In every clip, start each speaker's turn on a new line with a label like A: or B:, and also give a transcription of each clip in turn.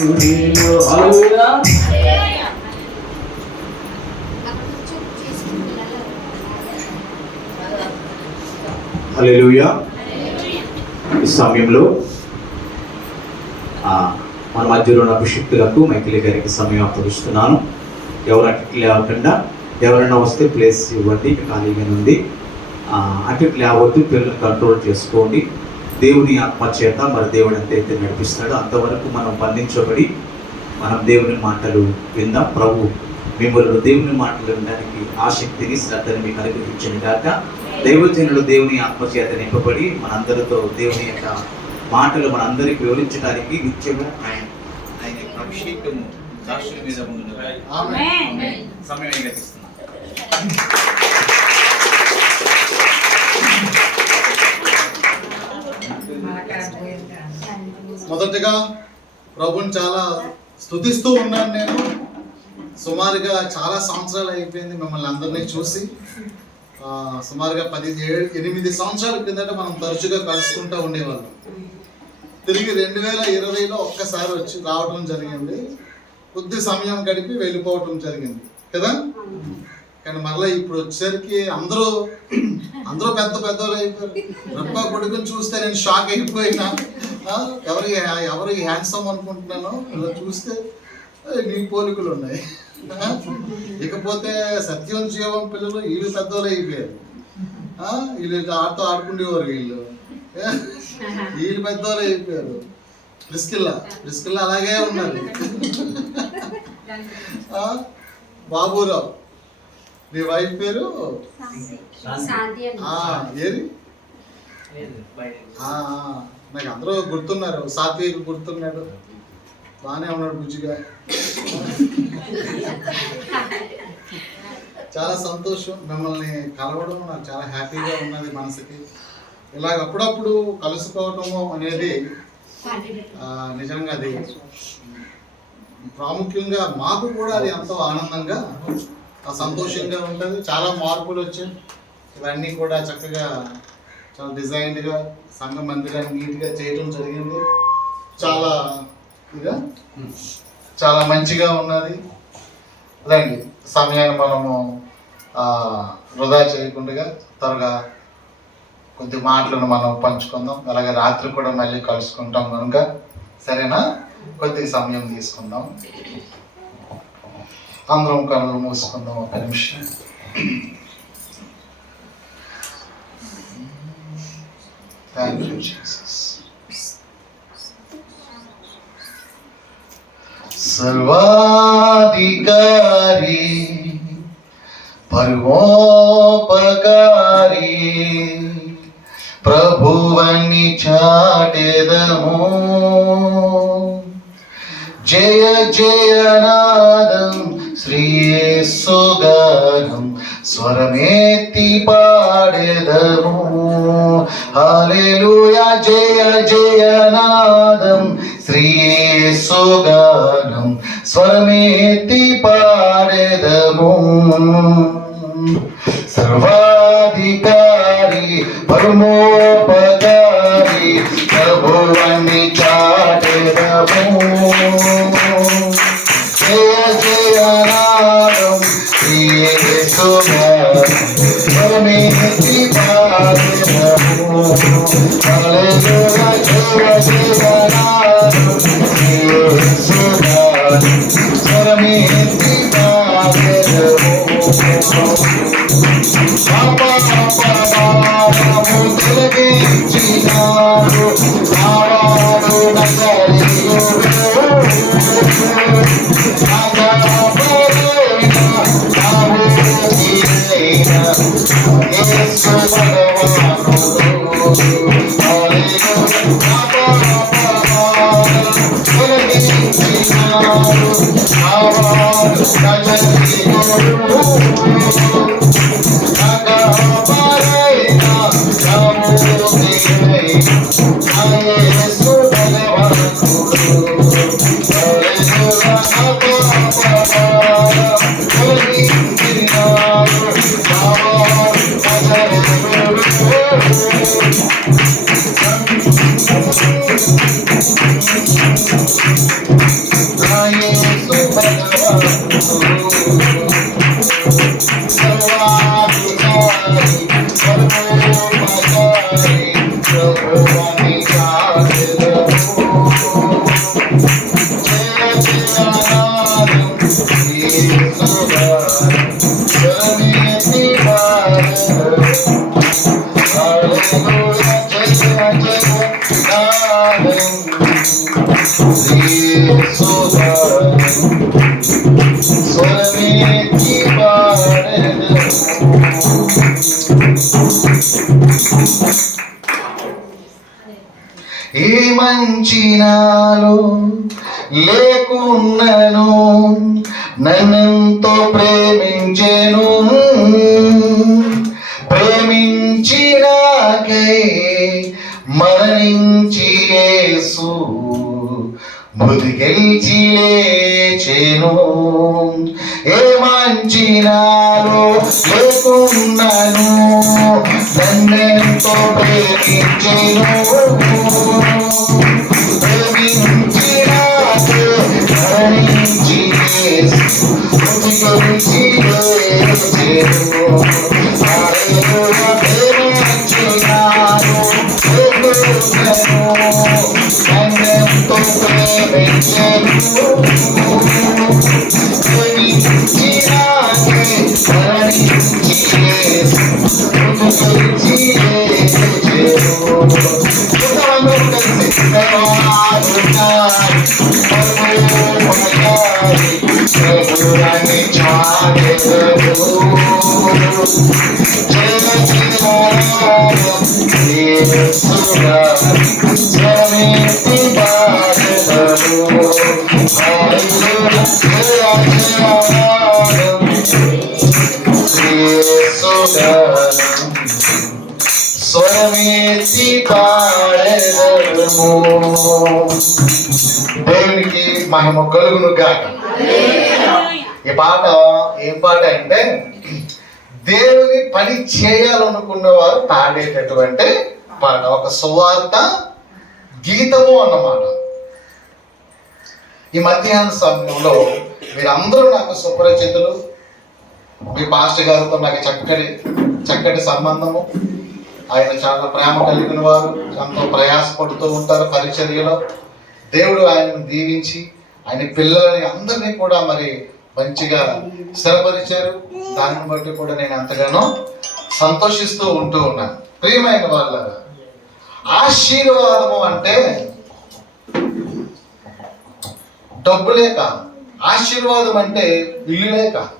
A: గుడిలో
B: ఈ సమయంలో మన మధ్యలో ఉన్న అభిషక్తులకు మైకిలి గారికి సమయం అప్పగిస్తున్నాను. ఎవరు అటు లేవకుండా ఎవరైనా వస్తే ప్లేస్ ఇవ్వండి ఖాళీగానే ఉంది. అటు లేవద్దు పిల్లలు కంట్రోల్ చేసుకోండి. దేవుని ఆత్మ చేత మరి దేవుడు ఎంతైతే నడిపిస్తాడో అంతవరకు మనం బంధించబడి మనం దేవుని మాటలు విందాం ప్రభు మిమ్మల్ని దేవుని మాటలు వినడానికి ఆసక్తిని శ్రద్ధని మీకు అనుగ్రహించను గాక దైవజనులు దేవుని ఆత్మచేత నింపబడి మనందరితో దేవుని యొక్క మాటలు మనందరికి వివరించడానికి నిత్యము ఆయన అభిషేకము సాక్షుల మీద. ఆమేన్. సమయం
C: మొదటగా ప్రభుని చాలా స్తుతిస్తూ ఉన్నాను నేను. సుమారుగా చాలా సంవత్సరాలు అయిపోయింది మిమ్మల్ని అందరినీ చూసి. సుమారుగా పది ఏడు ఎనిమిది సంవత్సరాల కిందట మనం తరచుగా కలుసుకుంటూ ఉండేవాళ్ళం. తిరిగి రెండు వేల ఇరవైలో ఒక్కసారి వచ్చి రావడం జరిగింది. కొద్ది సమయం గడిపి వెళ్ళిపోవటం జరిగింది. కదా? కానీ మరలా ఇప్పుడు వచ్చేసరికి అందరూ అందరూ పెద్ద పెద్ద అయిపోయారు. రప్ప కొడుకుని చూస్తే నేను షాక్ అయిపోయినా. ఎవరికి ఎవరి హ్యాండ్సమ్ అనుకుంటున్నాను ఇలా చూస్తే నీ పోలికలు ఉన్నాయి. ఇకపోతే సత్యం జీవం పిల్లలు వీళ్ళు పెద్దోళ్ళు అయిపోయారు. వీళ్ళు ఆడుతూ ఆడుకునేవారు వీళ్ళు. వీళ్ళు పెద్దోళ్ళు అయిపోయారు. రిస్కిల్లా రిస్కిల్లా అలాగే ఉన్నది బాబురావు. నీ వైఫ్ పేరు? ఆ, ఏది? నాకు అందరూ గుర్తున్నారు. సాత్విక్ గుర్తున్నాడు. బాగానే ఉన్నాడు బుజ్జిగా. చాలా సంతోషం. మిమ్మల్ని కలవడం నాకు చాలా హ్యాపీగా ఉన్నది మనసుకి. ఇలాగ అప్పుడప్పుడు కలుసుకోవటము అనేది నిజంగా అది ప్రాముఖ్యంగా మాకు కూడా అది ఎంతో ఆనందంగా సంతోషంగా ఉంటుంది. చాలా మార్పులు వచ్చాయి. ఇవన్నీ కూడా చక్కగా చాలా డిజైన్డ్గా సంఘ మందిరాన్ని నీట్గా చేయడం జరిగింది. చాలా ఇదిగా చాలా మంచిగా ఉన్నది. అదండి సమయాన్ని మనము వృధా చేయకుండా త్వరగా కొద్ది మాటలను మనం పంచుకుందాం. అలాగే రాత్రి కూడా మళ్ళీ కలుసుకుంటాం కనుక. సరేనా? కొద్ది సమయం తీసుకుందాం. అందరం కళ్ళు మూసుకుందాం ఒక నిమిషం. థ్యాంక్ యూ జీసస్ సర్వాధికారి పరమోపకారి ప్రభువని చాటెదము. జయ జయనాదం శ్రీయేసుగానం స్వరమేతి పాడెదము హల్లెలూయా జయ జయనాదం శ్రీయేసుగానం స్వరమేతి పాడెదము సర్వాధికారి పరమోపకారి ప్రభువని చాటెదము. పాడెదము ఏ మంచి నాలో లేకున్నను నన్నెంతో ప్రేమించెను. ప్రేమించినాకై మరణించి యేసు మృతి గెలిచి లేచెను. ఏ లేకున్నాను నాలో లేకున్నను నన్నెంతో ప్రేమించెను ప్రేమించినాకే మరణించి యేసు మృతి నన్నెంతో స్వరమేసి పాడెదము దేవునికి మహిమ కలుగును గాక. ఈ పాట ఏం పాట అంటే దేవుని పని చేయాలనుకున్న వారు పాడేటటువంటి పాట ఒక సువార్త గీతము అన్నమాట. ఈ మధ్యాహ్న సమయంలో మీరందరూ నాకు సుపరిచితులు. మీ పాస్టర్ గారితో నాకు చక్కటి చక్కటి సంబంధము. ఆయన చాలా ప్రేమ కలిగిన వారు. ఎంతో ప్రయాసపడుతూ ఉంటారు పరిచర్యలో. దేవుడు ఆయనను దీవించి ఆయన పిల్లలని అందరినీ కూడా మరి మంచిగా స్థిరపరిచారు. దానిని బట్టి కూడా నేను ఎంతగానో సంతోషిస్తూ ఉంటూ ఉన్నాను. ప్రియమైన వాళ్ళ ఆశీర్వాదము అంటే డబ్బులే కాదు ఆశీర్వాదం అంటే ఇల్లులే కాదు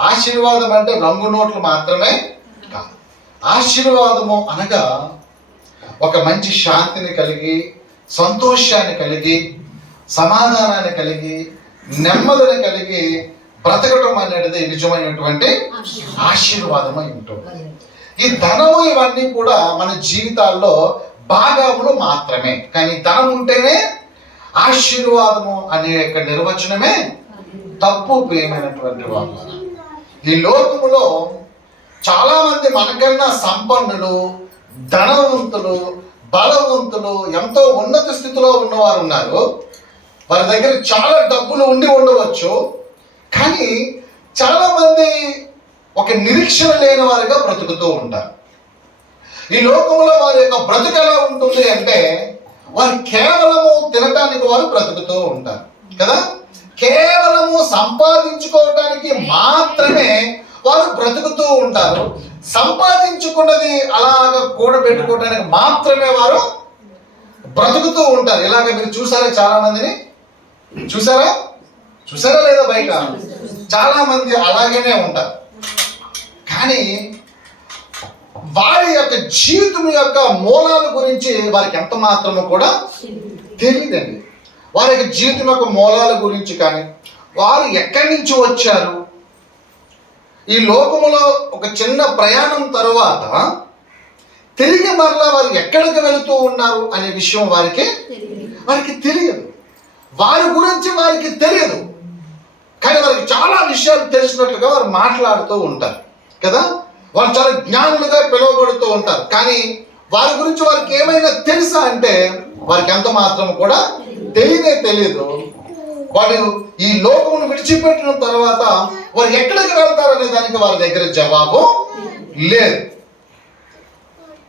C: ఆశీర్వాదం అంటే రంగు నోట్లు మాత్రమే కాదు. ఆశీర్వాదము అనగా ఒక మంచి శాంతిని కలిగి సంతోషాన్ని కలిగి సమాధానాన్ని కలిగి నెమ్మదిని కలిగి బ్రతకడం అనేది నిజమైనటువంటి ఆశీర్వాదమై ఉంటుంది. ఈ ధనము ఇవన్నీ కూడా మన జీవితాల్లో భాగములు మాత్రమే. కానీ ధనం ఉంటేనే ఆశీర్వాదము అనే యొక్క నిర్వచనమే తప్పు ప్రియమైనటువంటి వాళ్ళ ఈ లోకములో చాలా మంది మనకన్నా సంపన్నులు ధనవంతులు బలవంతులు ఎంతో ఉన్నత స్థితిలో ఉన్నవారు ఉన్నారు. వారి దగ్గర చాలా డబ్బులు ఉండి ఉండవచ్చు. కానీ చాలా మంది ఒక నిరీక్షణ లేని వారిగా బ్రతుకుతూ ఉంటారు. ఈ లోకంలో వారి యొక్క బ్రతుకు ఎలా ఉంటుంది అంటే వారు కేవలము తినటానికి వారు బ్రతుకుతూ ఉంటారు కదా? కేవలము సంపాదించుకోవటానికి మాత్రమే వారు బ్రతుకుతూ ఉంటారు. సంపాదించుకున్నది అలాగ కూడబెట్టుకోవడానికి మాత్రమే వారు బ్రతుకుతూ ఉంటారు. ఇలాగ మీరు చూసారా చాలా మందిని చూసారా? చూసారా లేదా బయట? చాలా మంది అలాగనే ఉంటారు. కానీ వారి యొక్క జీవితం యొక్క మూలాల గురించి వారికి ఎంత మాత్రము కూడా తెలియదండి. వారి యొక్క జీవితం యొక్క మూలాల గురించి కానీ వారు ఎక్కడి నుంచి వచ్చారు? ఈ లోకములో ఒక చిన్న ప్రయాణం తరువాత తిరిగి మరలా వారు ఎక్కడికి వెళుతూ ఉన్నారు అనే విషయం వారికి వారికి తెలియదు. వారి గురించి వారికి తెలియదు. కానీ వారికి చాలా విషయాలు తెలిసినట్లుగా వారు మాట్లాడుతూ ఉంటారు. కదా? వారు చాలా జ్ఞానులుగా పిలువబడుతూ ఉంటారు. కానీ వారి గురించి వారికి ఏమైనా తెలుసా అంటే వారికి ఎంత మాత్రం కూడా తెలియనే తెలియదు వాడు ఈ లోకమును విడిచిపెట్టిన తర్వాత వారు ఎక్కడికి వెళ్తారు అనే దానికి వారి దగ్గర జవాబు లేదు.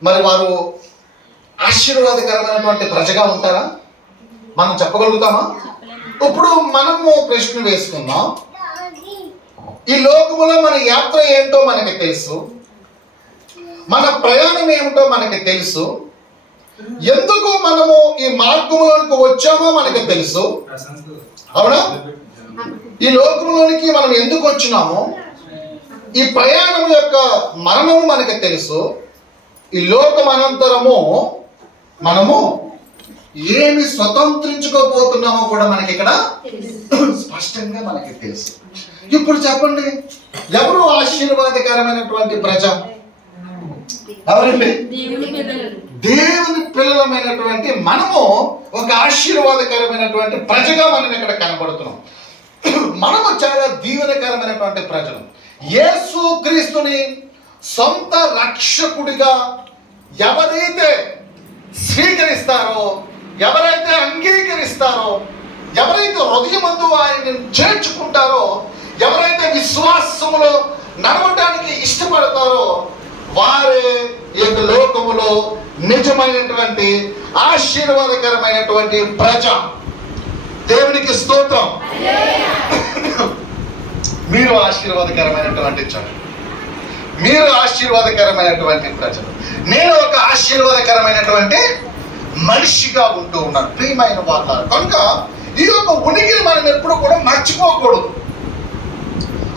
C: మరి వారు ఆశీర్వాదకరమైనటువంటి ప్రజగా ఉంటారా? మనం చెప్పగలుగుతామా? ఇప్పుడు మనము ప్రశ్న వేసుకుందాం. ఈ లోకములో మన యాత్ర ఏంటో మనకి తెలుసు. మన ప్రయాణం ఏమిటో మనకి తెలుసు. ఎందుకు మనము ఈ మార్గంలోనికి వచ్చామో మనకి తెలుసు. అవునా? ఈ లోకంలోనికి మనం ఎందుకు వచ్చినామో ఈ ప్రయాణం యొక్క మరణము మనకి తెలుసు. ఈ లోకం అనంతరము మనము ఏమి స్వతంత్రించుకోబోతున్నామో కూడా మనకి ఇక్కడ స్పష్టంగా మనకి తెలుసు. ఇప్పుడు చెప్పండి. ఎవరు ఆశీర్వాదకరమైనటువంటి ప్రజ? ఎవరండి? దేవుని పిల్లలమైనటువంటి మనము ఒక ఆశీర్వాదకరమైనటువంటి ప్రజగా మనం ఇక్కడ కనబడుతున్నాం. మనము చాలా దీవెనకరమైనటువంటి ప్రజలు. యేసు క్రీస్తుని సొంత రక్షకుడిగా ఎవరైతే స్వీకరిస్తారో ఎవరైతే అంగీకరిస్తారో ఎవరైతే హృదయమందు ఆయన్ని చేర్చుకుంటారో ఎవరైతే విశ్వాసములో నడవటానికి ఇష్టపడతారో వారే ఈ యొక్క లోకములో నిజమైనటువంటి ఆశీర్వాదకరమైనటువంటి ప్రజ. దేవునికి స్తోత్రం. మీరు ఆశీర్వాదకరమైనటువంటి జనం మీరు ఆశీర్వాదకరమైనటువంటి ప్రజలు నేను ఒక ఆశీర్వాదకరమైనటువంటి మనిషిగా ఉంటూ ఉన్నాను. ప్రియమైన వాళ్ళ కనుక ఈ యొక్క ఉనికిని మనం ఎప్పుడు కూడా మర్చిపోకూడదు.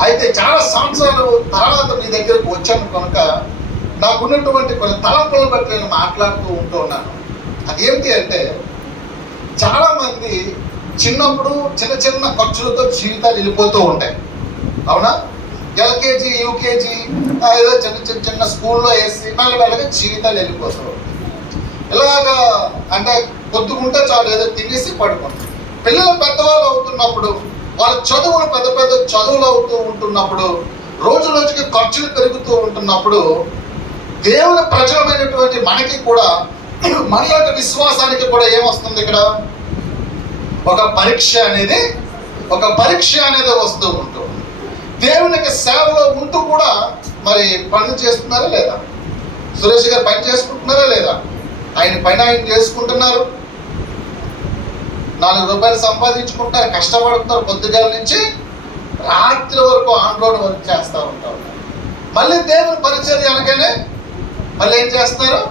C: అయితే చాలా సంవత్సరాలు తర్వాత మీ దగ్గరకు వచ్చాను కనుక నాకున్నటువంటి కొన్ని తలంపులను బట్టి నేను మాట్లాడుతూ ఉంటూ ఉన్నాను. అదేంటి అంటే చాలామంది చిన్నప్పుడు చిన్న చిన్న ఖర్చులతో జీవితాలు వెళ్ళిపోతూ ఉంటాయి. అవునా? ఎల్కేజీ యూకేజీ ఏదో చిన్న చిన్న చిన్న స్కూల్లో వేసి మెల్లమెల్లగా జీవితాలు వెళ్ళిపోతారు ఇలాగా అంటే పొద్దుకుంటే చాలు ఏదో తినేసి పడుకుంటాం. పిల్లలు పెద్దవాళ్ళు అవుతున్నప్పుడు వాళ్ళ చదువులు పెద్ద పెద్ద చదువులు అవుతూ ఉంటున్నప్పుడు రోజు రోజుకి ఖర్చులు పెరుగుతూ ఉంటున్నప్పుడు దేవుని ప్రజలమైనటువంటి మనకి కూడా మన యొక్క విశ్వాసానికి కూడా ఏమొస్తుంది ఇక్కడ? ఒక పరీక్ష అనేది ఒక పరీక్ష అనేది వస్తూ ఉంటుంది దేవునికి సేవలో ఉంటూ కూడా మరి పనులు చేస్తున్నారా లేదా? సురేష్ గారు పని చేసుకుంటున్నారా లేదా? ఆయన పని ఆయన చేసుకుంటున్నారు. నాలుగు రూపాయలు సంపాదించుకుంటారు కష్టపడుతున్నారు పొద్దుగాల నుంచి రాత్రి వరకు ఆన్ రోడ్ వర్క్ చేస్తూ ఉంటారు. మళ్ళీ దేవుని పరిచర్య అనగానే మళ్ళీ ఏం చేస్తున్నారు?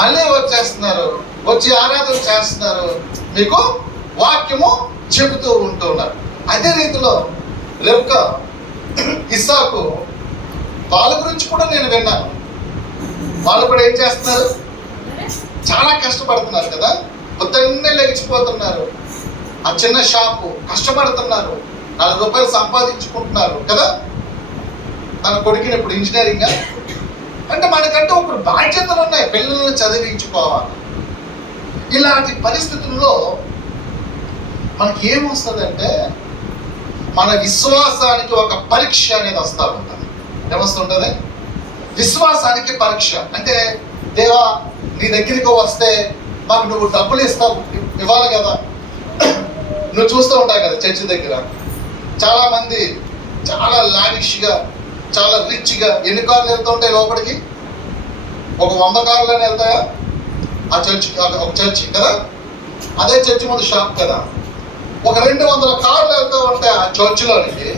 C: మళ్ళీ వచ్చేస్తున్నారు వచ్చి ఆరాధన చేస్తున్నారు. మీకు వాక్యము చెబుతూ ఉంటున్నారు అదే రీతిలో రెబ్క ఇస్సాకు వాళ్ళ గురించి కూడా నేను విన్నాను. వాళ్ళు కూడా ఏం చేస్తున్నారు? చాలా కష్టపడుతున్నారు కదా. పొద్దున్నే లెగిచిపోతున్నారు ఆ చిన్న షాపు కష్టపడుతున్నారు. నాలుగు రూపాయలు సంపాదించుకుంటున్నారు కదా? తన కొడుకుని ఇప్పుడు ఇంజనీరింగ్. అంటే మనకంటే ఇప్పుడు బాధ్యతలు ఉన్నాయి. పిల్లల్ని చదివించుకోవాలి. ఇలాంటి పరిస్థితుల్లో మనకి ఏమొస్తుందంటే మన విశ్వాసానికి ఒక పరీక్ష అనేది వస్తూ ఉంటుంది. ఏమొస్తుంటుంది? విశ్వాసానికి పరీక్ష. అంటే దేవా నీ దగ్గరికి వస్తే మాకు నువ్వు డబ్బులు ఇస్తావు. ఇవ్వాలి కదా. నువ్వు చూస్తూ ఉంటావు కదా చర్చి దగ్గర. చాలా మంది చాలా లావిష్గా చాలా రిచ్గా ఎన్ని కార్లు వెళ్తూ ఉంటాయి లోపలికి? ఒక వంద కార్లని వెళ్తాయా? ఆ చర్చి ఒక చర్చి కదా? అదే చర్చి ముందు షాప్ కదా. ఒక రెండు వందల కార్లు వెళ్తూ ఉంటాయి ఆ చర్చిలోనికి.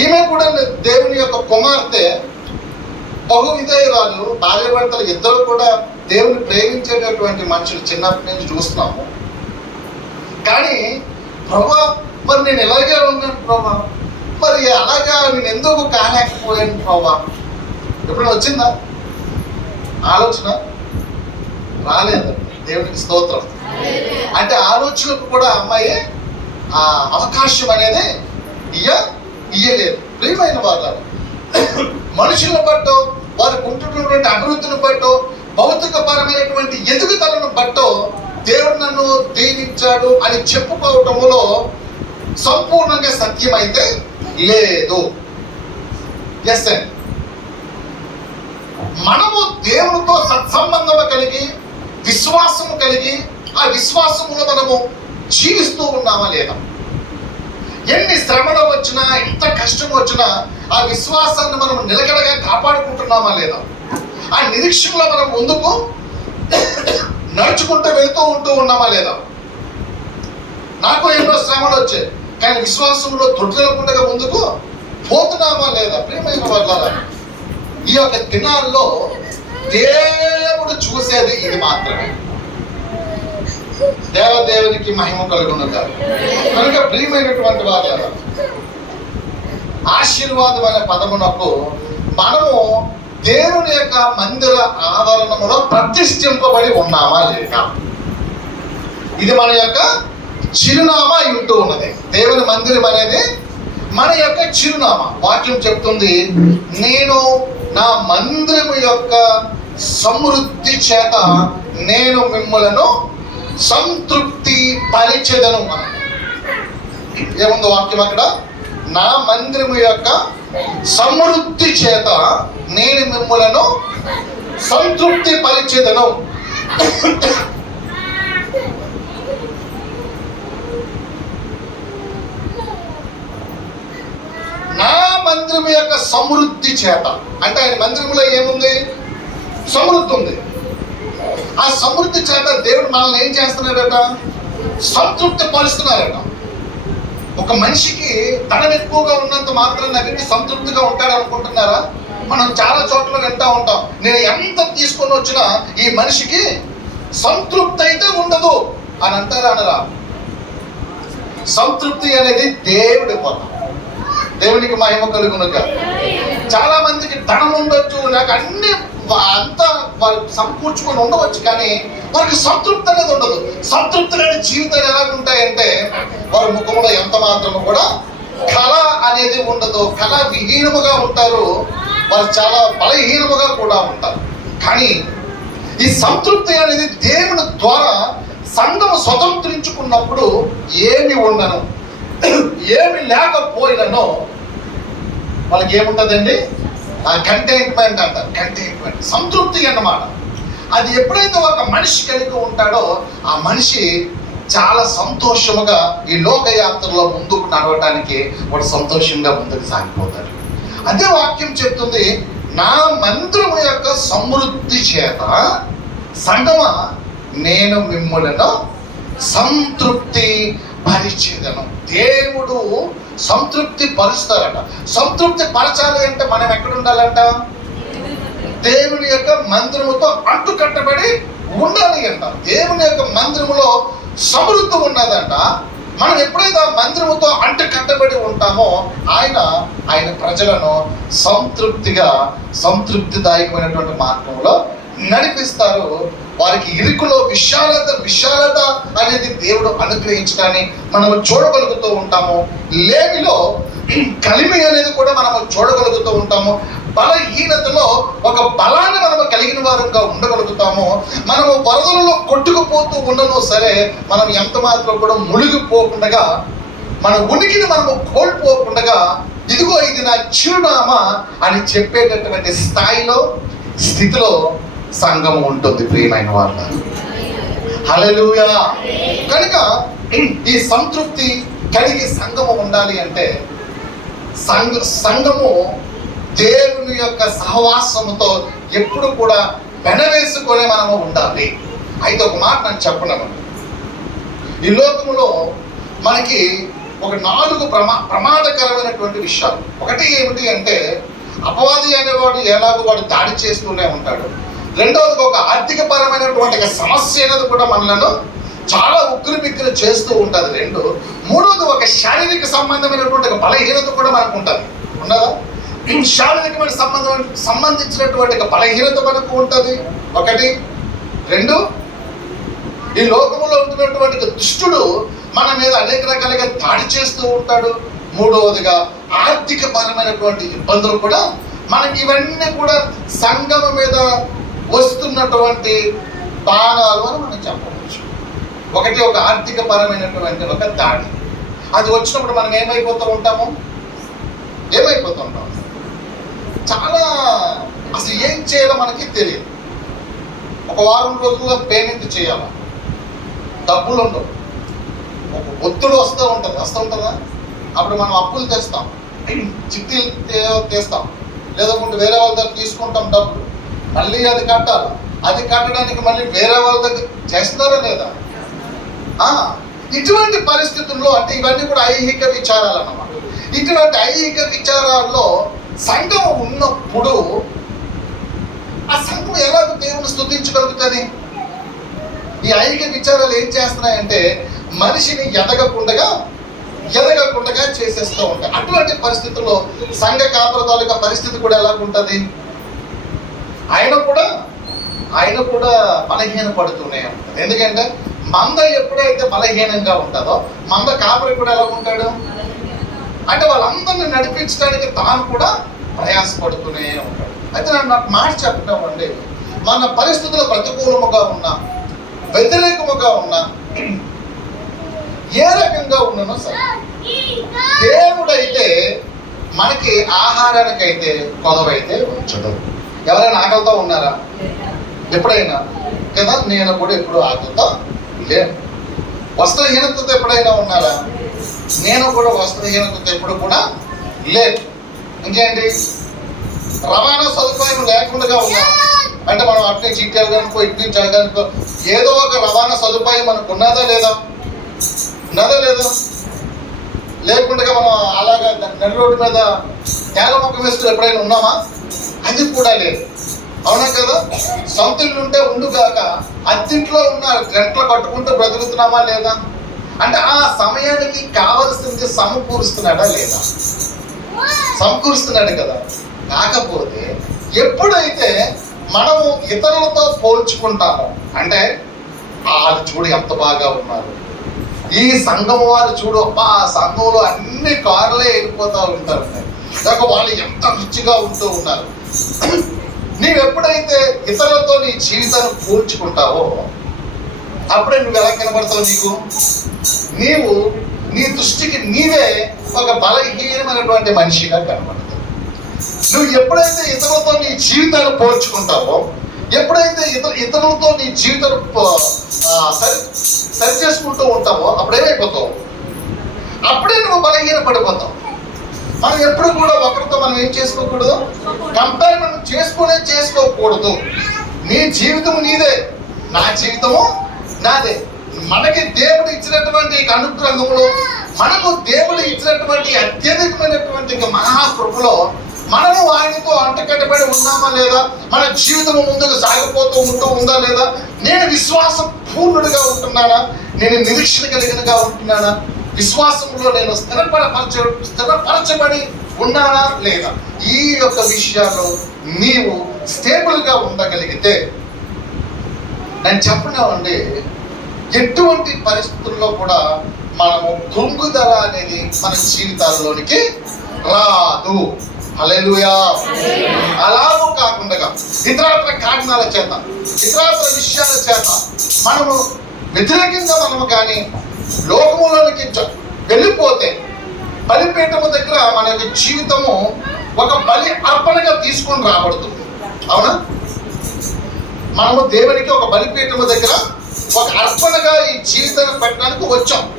C: ఈమె కూడా దేవుని యొక్క కుమార్తె బహు విధేయురాలు భార్య భర్తలు ఇద్దరు కూడా దేవుని ప్రేమించేటటువంటి మనుషులు చిన్నప్పటి నుంచి చూస్తున్నాము. కానీ ప్రభా మరి నేను ఇలాగే ఉన్నాను ప్రభా? మరి అలాగా నేను ఎందుకు కాలేకపోయాను ప్రభా? ఎప్పుడైనా వచ్చిందా? ఆలోచన? రాలేదు. దేవునికి స్తోత్రం. అంటే ఆలోచనకు కూడా అమ్మాయి ఆ అవకాశం అనేది ఇయ్య ఇయ్యలేదు. ప్రియమైన వాళ్ళ మనుషులను బట్టో వారికి ఉంటున్నటువంటి అభివృద్ధిని బట్టో భౌతిక పరమైనటువంటి ఎదుగుదలను బట్టో దేవుడు నన్ను దీవించాడు అని చెప్పుకోవటములో సంపూర్ణంగా సత్యమైతే లేదు. ఎస్ మనము దేవునితో సత్సంబంధం కలిగి విశ్వాసము కలిగి ఆ విశ్వాసములో మనము జీవిస్తూ ఉన్నామా లేదా? ఎన్ని శ్రమలు వచ్చినా ఎంత కష్టం వచ్చినా ఆ విశ్వాసాన్ని మనం నిలకడగా కాపాడుకుంటున్నామా లేదా? ఆ నిరీక్షణలో మనం ముందుకు నడుచుకుంటూ వెళ్తూ ఉంటూ ఉన్నామా లేదా? నాకు ఎన్నో శ్రమలు వచ్చాయి. కానీ విశ్వాసంలో తొట్టిల్లకుండా ముందుకు పోతున్నామా లేదా? ప్రియమైన వాళ్ళ ఈ యొక్క దినాల్లో దేవుడు చూసేది ఇది మాత్రమే. దేవదేవునికి మహిమ కలుగును కనుక ప్రియమైనటువంటి వారు ఆశీర్వాదం అనే పదమునకు మనము దేవుని యొక్క మందిర ఆవరణములో ప్రతిష్ఠింపబడి ఉన్నామా లేదా? ఇది మన యొక్క చిరునామా ఇంటూ ఉన్నది. దేవుని మందిరం అనేది మన యొక్క చిరునామా. వాక్యం చెప్తుంది నేను నా మందిరము యొక్క సమృద్ధి చేత నేను మిమ్మలను సంతృప్తి పరిచెదను ఏముంది వాక్యం అక్కడ? నా మందిరము యొక్క సమృద్ధి చేత నేను మిమ్మలను సంతృప్తి పరిచేదను. నా మందిరం యొక్క సమృద్ధి చేత. అంటే ఆయన మందిరంలో ఏముంది? సమృద్ధి ఉంది. ఆ సమృద్ధి చేత దేవుడు మనల్ని ఏం చేస్తున్నాడట? సంతృప్తి పరుస్తున్నాడట ఒక మనిషికి ధనం ఎక్కువగా ఉన్నంత మాత్రం నా సంతృప్తిగా ఉంటాడు అనుకుంటున్నారా మనం చాలా చోట్ల వింటా ఉంటాం. నేను ఎంత తీసుకొని వచ్చినా ఈ మనిషికి సంతృప్తి అయితే ఉండదు అని అంటారా అనరా? సంతృప్తి అనేది దేవుడి పొందం దేవునికి మహిమ కలుగునుగా. చాలా మందికి ధనం ఉండొచ్చు నాకు అన్ని అంతా వారు సమకూర్చుకొని ఉండవచ్చు కానీ వారికి సంతృప్తి అనేది ఉండదు. సంతృప్తి లేని జీవితాలు ఎలా ఉంటాయంటే వారి ముఖంలో ఎంత మాత్రము కూడా కళ అనేది ఉండదు. కళ విహీనముగా ఉంటారు. వారు చాలా బలహీనముగా కూడా ఉంటారు. కానీ ఈ సంతృప్తి అనేది దేవుని ద్వారా సంఘం స్వతంత్రించుకున్నప్పుడు ఏమి ఉండను. ఏమి లేకపోయినను వాళ్ళకి ఏముంటుందండి? కంటైన్మెంట్ అంటారు కంటైన్మెంట్ సంతృప్తి అన్నమాట. అది ఎప్పుడైతే ఒక మనిషి కలిగి ఉంటాడో ఆ మనిషి చాలా సంతోషముగా ఈ లోకయాత్రలో ముందుకు నడవటానికి వాడు సంతోషంగా ముందుకు సాగిపోతాడు. అదే వాక్యం చెప్తుంది నా మంత్రము యొక్క సమృద్ధి చేత సంగమ నేను మిమ్ములను సంతృప్తి పరిచేదను దేవుడు సంతృప్తి పరుస్తారట. సంతృప్తి పరచాలి అంటే మనం ఎక్కడ ఉండాలంట? దేవుని యొక్క మందిరముతో అంటు కట్టబడి ఉండాలి అంట. దేవుని యొక్క మందిరములో సమృద్ధి ఉన్నదంట. మనం ఎప్పుడైతే ఆ మందిరముతో అంటు కట్టబడి ఉంటామో ఆయన ఆయన ప్రజలను సంతృప్తిగా సంతృప్తిదాయకమైనటువంటి మార్గంలో నడిపిస్తారు. వారికి ఇరుకులో విశాలత విశాలత అనేది దేవుడు అనుగ్రహించడాన్ని మనము చూడగలుగుతూ ఉంటాము. లేమిలో కలిమి అనేది కూడా మనము చూడగలుగుతూ ఉంటాము. బలహీనతలో ఒక బలాన్ని మనము కలిగిన వారంగా ఉండగలుగుతాము. మనము వరదలలో కొట్టుకుపోతూ ఉండను సరే మనం ఎంత మాత్రం కూడా మునిగిపోకుండా మన ఉనికిని మనము కోల్పోకుండా ఇదిగో ఇది నా చిరునామా అని చెప్పేటటువంటి స్థాయిలో స్థితిలో సంఘం ఉంటుంది ప్రియమైన వాళ్ళ హలలుయా కనుక ఈ సంతృప్తి కలిగి సంఘము ఉండాలి అంటే సంఘ సంఘము దేవుని యొక్క సహవాసముతో ఎప్పుడు కూడా వెనవేసుకొని మనము ఉండాలి. అయితే ఒక మాట నేను చెప్పను ఈ లోకములో మనకి ఒక నాలుగు ప్రమా ప్రమాదకరమైనటువంటి విషయాలు. ఒకటి ఏమిటి అంటే అపవాది అనేవాడు ఎలాగో వాడు దాడి చేస్తూనే ఉంటాడు. రెండవది ఒక ఆర్థిక పరమైనటువంటి సమస్య అనేది కూడా మనలను చాలా ఉక్కిరి బిక్కిరి చేస్తూ ఉంటుంది. రెండు మూడవది ఒక శారీరక సంబంధమైనటువంటి ఒక బలహీనత కూడా మనకు ఉంటుంది ఉండదా శారీరకమైన సంబంధం సంబంధించినటువంటి బలహీనత మనకు ఉంటుంది. ఒకటి రెండు ఈ లోకములో ఉంటున్నటువంటి దుష్టుడు మన మీద అనేక రకాలుగా దాడి చేస్తూ ఉంటాడు. మూడవదిగా ఆర్థిక పరమైనటువంటి ఇబ్బందులు కూడా మనకి ఇవన్నీ కూడా సంగమ మీద వస్తున్నటువంటి బాణాలు అని మనం చెప్పవచ్చు. ఒకటి ఒక ఆర్థిక పరమైనటువంటి ఒక దాడి. అది వచ్చినప్పుడు మనం ఏమైపోతూ ఉంటాము? ఏమైపోతూ ఉంటాము? చాలా అసలు ఏం చేయాలో మనకి తెలియదు. ఒక వారం రోజుల్లో పేమెంట్ చేయాలి? డబ్బులు ఉండవు. ఒక ఒత్తిడి వస్తూ ఉంటుంది. వస్తూ ఉంటుందా? అప్పుడు మనం అప్పులు తెస్తాం. చిట్టీలు తెస్తాం తీస్తాం. లేదంటే వేరే వాళ్ళ దగ్గర తీసుకుంటాం డబ్బులు. మళ్ళీ అది కట్టాలి. అది కట్టడానికి మళ్ళీ వేరే వాళ్ళ దగ్గర చేస్తున్నారా లేదా? ఇటువంటి పరిస్థితుల్లో అంటే ఇవన్నీ కూడా ఐహిక విచారాలు అన్నమాట. ఇటువంటి ఐహిక విచారాల్లో సంఘం ఉన్నప్పుడు ఆ సంఘం ఎలా దేవుని స్థుతించగలుగుతుంది? ఈ ఐహిక విచారాలు ఏం చేస్తున్నాయంటే మనిషిని ఎదగకుండగా ఎదగకుండగా చేసేస్తూ ఉంటాయి. అటువంటి పరిస్థితుల్లో సంఘ కాపురతాలుగా పరిస్థితి కూడా ఎలా ఉంటుంది ఆయన కూడా ఆయన కూడా బలహీన పడుతూనే ఉంటుంది ఎందుకంటే మంద ఎప్పుడైతే బలహీనంగా ఉంటుందో మంద కాపరి కూడా ఎలా ఉంటాడు? అంటే వాళ్ళందరిని నడిపించడానికి తాను కూడా ప్రయాసపడుతూనే ఉంటాడు. అయితే నేను నాకు మాట చెప్పడం అండి మన పరిస్థితులు ప్రతికూలముగా ఉన్నా వ్యతిరేకముగా ఉన్నా ఏ రకంగా ఉన్నానో సరే. దేవుడైతే మనకి ఆహారానికైతే కొదవైతే ఉంచదు ఎవరైనా ఆకలితో ఉన్నారా? ఎప్పుడైనా? కదా నేను కూడా ఎప్పుడు ఆకలితో లేను. వస్త్రహీనతతో ఎప్పుడైనా ఉన్నారా? నేను కూడా వస్త్రహీనతతో ఎప్పుడు కూడా లేదు ఇంకేంటి? రవాణా సదుపాయం లేకుండా ఉన్నా. అంటే మనం అటు నుంచి ఇటు వెళ్ళడానికో ఇటు నుంచి వెళ్ళడానికో ఏదో ఒక రవాణా సదుపాయం మనకు ఉన్నదా లేదా? ఉన్నదా లేదా? లేకుండా మనం అలాగా నడి రోడ్డు మీద నేల ముఖం వేస్తూ ఎప్పుడైనా ఉన్నామా? అది కూడా లేదు. అవునా కదా? సొంత ఇల్లు ఉంటే ఉండుగాక అత్తింట్లో ఉన్న గంటలు కట్టుకుంటూ బ్రతుకుతున్నామా లేదా? అంటే ఆ సమయానికి కావలసింది సమకూరుస్తున్నాడా లేదా? సమకూరుస్తున్నాడు కదా. కాకపోతే ఎప్పుడైతే మనము ఇతరులతో పోల్చుకుంటామో అంటే వాళ్ళు చూడు ఎంత బాగా ఉన్నారు. ఈ సంఘం వారు చూడు ఆ సంఘంలో అన్ని కార్లే వెళ్ళిపోతూ ఉంటారు. లేక వాళ్ళు ఎంత రుచిగా ఉంటూ ఉన్నారు. నీవు ఎప్పుడైతే ఇతరులతో నీ జీవితాన్ని పోల్చుకుంటావో అప్పుడే నువ్వు ఎలా కనబడతావు నీకు? నీవు నీ దృష్టికి నీవే ఒక బలహీనమైనటువంటి మనిషిగా కనబడతావు. నువ్వు ఎప్పుడైతే ఇతరులతో నీ జీవితాన్ని పోల్చుకుంటావో ఎప్పుడైతే ఇతర ఇతరులతో నీ జీవితం పో- సరి సరి చేసుకుంటూ ఉంటావో అప్పుడేమైపోతావు అప్పుడే నువ్వు బలహీన పడిపోతావు మనం ఎప్పుడు కూడా ఒకరితో మనం ఏం చేసుకోకూడదు? కంపేర్ మనం చేసుకునే చేసుకోకూడదు. నీ జీవితం నీదే నా జీవితము నాదే. మనకి దేవుడు ఇచ్చినటువంటి అనుగ్రహంలో మనకు దేవుడు ఇచ్చినటువంటి అత్యధికమైనటువంటి మహాకృపలో మనము ఆయనతో అంటకట్టబడి ఉన్నామా లేదా? మన జీవితం ముందుకు సాగిపోతూ ఉంటూ ఉందా లేదా? నేను విశ్వాసం పూర్ణుడిగా ఉంటున్నానా? నేను నిరీక్షణ కలిగినగా ఉంటున్నానా? విశ్వాసంలో నేను స్థిరపరపరచ స్థిరపరచబడి ఉన్నానా లేదా? ఈ యొక్క విషయాల్లో నీవు స్టేబుల్గా ఉండగలిగితే నేను చెప్పినామండి ఎటువంటి పరిస్థితుల్లో కూడా మనము దొంగుదల అనేది మన జీవితాల్లోనికి రాదు. హల్లెలూయా. అలాగూ కాకుండా ఇతరత్ర కారణాల చేత ఇతరత్ర విషయాల చేత మనము వ్యతిరేకంగా మనము కానీ లోకములోనికి వెళ్ళిపోతే బలిపీఠము దగ్గర మన యొక్క జీవితము ఒక బలి అర్పణగా తీసుకొని రాబడుతుంది. అవునా? మనము దేవునికి ఒక బలిపీఠము దగ్గర ఒక అర్పణగా ఈ జీవితాన్ని పెట్టడానికి వచ్చాం.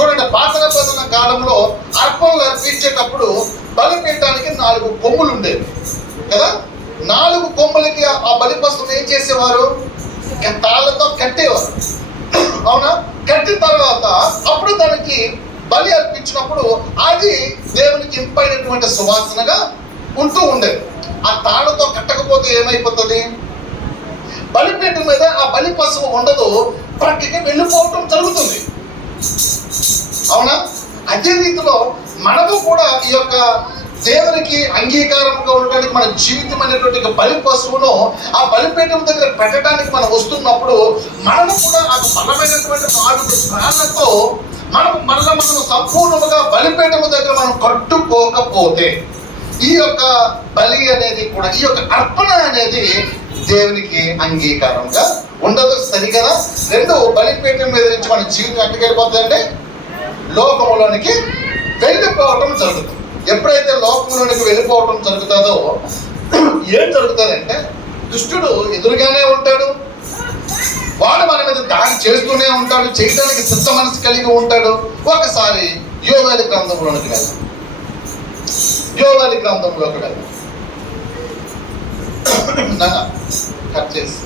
C: చూడండి పాతన నిబంధన కాలంలో అర్పణలు అర్పించేటప్పుడు బలిపీఠానికి నాలుగు కొమ్ములు ఉండేవి. కదా? నాలుగు కొమ్ములకి ఆ- ఆ బలి ఏం చేసేవారు? తాళ్ళతో కట్టేవారు. అవునా? కట్టిన తర్వాత అప్పుడు దానికి బలి అర్పించినప్పుడు అది దేవునికి ఇంపైనటువంటి సువాసనగా ఉంటూ ఉండేది. ఆ తాళ్ళతో కట్టకపోతే ఏమైపోతుంది? బలిపీఠం మీద ఆ బలి పశువు ఉండదు. ప్రక్కకి వెళ్ళిపోవటం జరుగుతుంది. అవునా? అదే రీతిలో మనము కూడా ఈ యొక్క దేవునికి అంగీకారంగా ఉండడానికి మన జీవితం అనేటువంటి బలి పశువును ఆ బలిపీఠం దగ్గర పెట్టడానికి మనం వస్తున్నప్పుడు మనము కూడా ఆ బలమైనటువంటి నాలుగు ప్రాణాలతో మనం మళ్ళీ మనం సంపూర్ణముగా బలిపీఠము దగ్గర మనం కట్టుకోకపోతే ఈ యొక్క బలి అనేది కూడా ఈ యొక్క అర్పణ అనేది దేవునికి అంగీకారంగా ఉండదు. సరి కదా? రెండు బలిపీఠం మీద నుంచి మన జీవితం ఎక్కడికి వెళ్ళిపోతుందంటే లోకంలోనికి వెళ్ళిపోవటం జరుగుతుంది. ఎప్పుడైతే లోకంలోనికి వెళ్ళిపోవటం జరుగుతుందో ఏం జరుగుతుందంటే దుష్టుడు ఎదురుగానే ఉంటాడు. వాడు మన మీద దాడి చేస్తూనే ఉంటాడు చేయడానికి సిద్ధ మనసు కలిగి ఉంటాడు. ఒకసారి యోగాలి గ్రంథంలోనికి వెళ్దాం. యోగాలి గ్రంథంలోకి వెళ్దాం. కట్ చేసి.